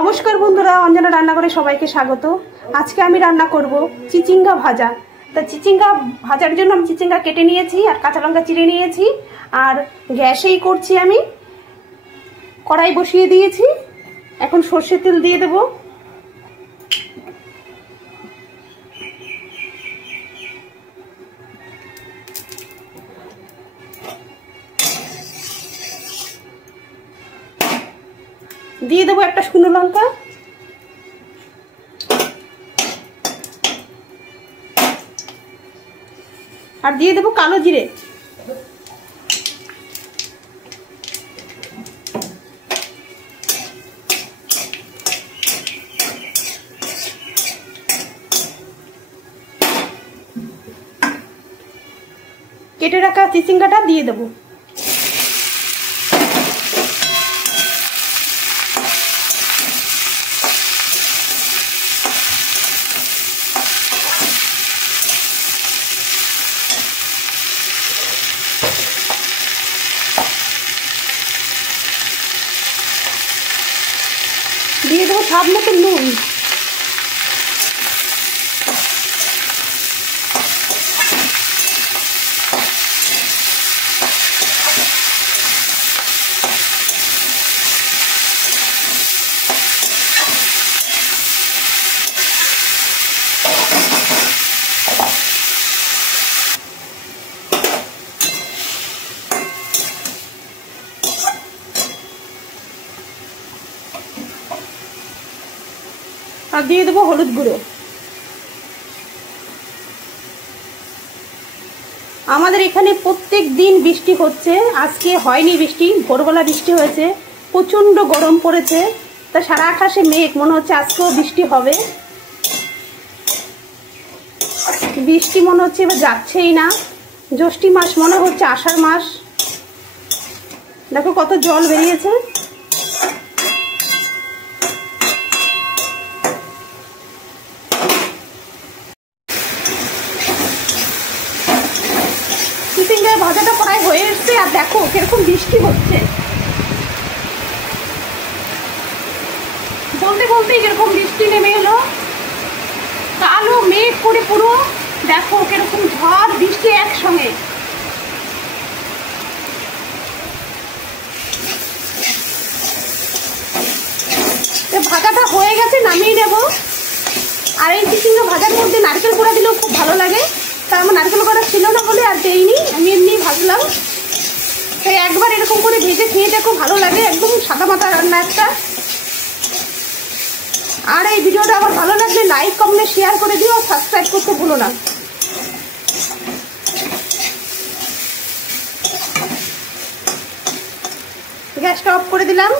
নমস্কার বন্ধুরা, অঞ্জনা রান্নাঘরে সবাইকে স্বাগত। আজকে আমি রান্না করব চিচিঙ্গা ভাজা। তা চিচিঙ্গা ভাজার জন্য আমি চিচিঙ্গা কেটে নিয়েছি আর কাঁচা লঙ্কা চিড়ে নিয়েছি। আর গ্যাসেই করছি, আমি কড়াই বসিয়ে দিয়েছি। এখন সর্ষের তেল দিয়ে দেব। দিয়ে দেবো একটা শুকনো লঙ্কা, আর দিয়ে দেবো কালো জিরে। কেটে রাখা চিচিঙ্গাটা দিয়ে দেবো। দিয়ে দেবো স্বাদ মতো নুন। আর দিয়ে দেবো হলুদ গুঁড়ো। আমাদের এখানে প্রত্যেক দিন বৃষ্টি হচ্ছে, আজকে হয়নি বৃষ্টি, ভোরবেলা বৃষ্টি হয়েছে। প্রচণ্ড গরম পড়েছে, তা সারা আকাশে মেঘ, মনে হচ্ছে আজকেও বৃষ্টি হবে। বৃষ্টি মনে হচ্ছে এবার যাচ্ছেই না। জ্যৈষ্ঠী মাস মনে হচ্ছে আষাঢ় মাস। দেখো কত জল বেরিয়েছে। চিচিঙ্গা ভাজাটা প্রায় হয়ে এসছে, আর দেখো কিরকম বৃষ্টি হচ্ছে। বলতে বলতেই কিরকম বৃষ্টি নেমে এলো। কালো মেঘ করে পুরো, দেখো কিরকম ঝড় বৃষ্টি একসঙ্গে। ভাজাটা হয়ে গেছে, নামিয়ে নেব। আর এই চিচিঙ্গা ভাজার মধ্যে নারকেল কোড়া দিলেও খুব ভালো লাগে। তা আমার নারকেল কোড়া ছিল না বলে আর দেইনি, আমি এমনি ভাজলাম। তাই একবার এরকম করে ভেজে খেয়ে দেখো, ভালো লাগে। একদম সাদা মাথা রান্না একটা। আর এই ভিডিওটা আমার ভালো লাগলে লাইক কমেন্ট শেয়ার করে দিও, আর সাবস্ক্রাইব করতে ভুলো না। গ্যাসটা অফ করে দিলাম।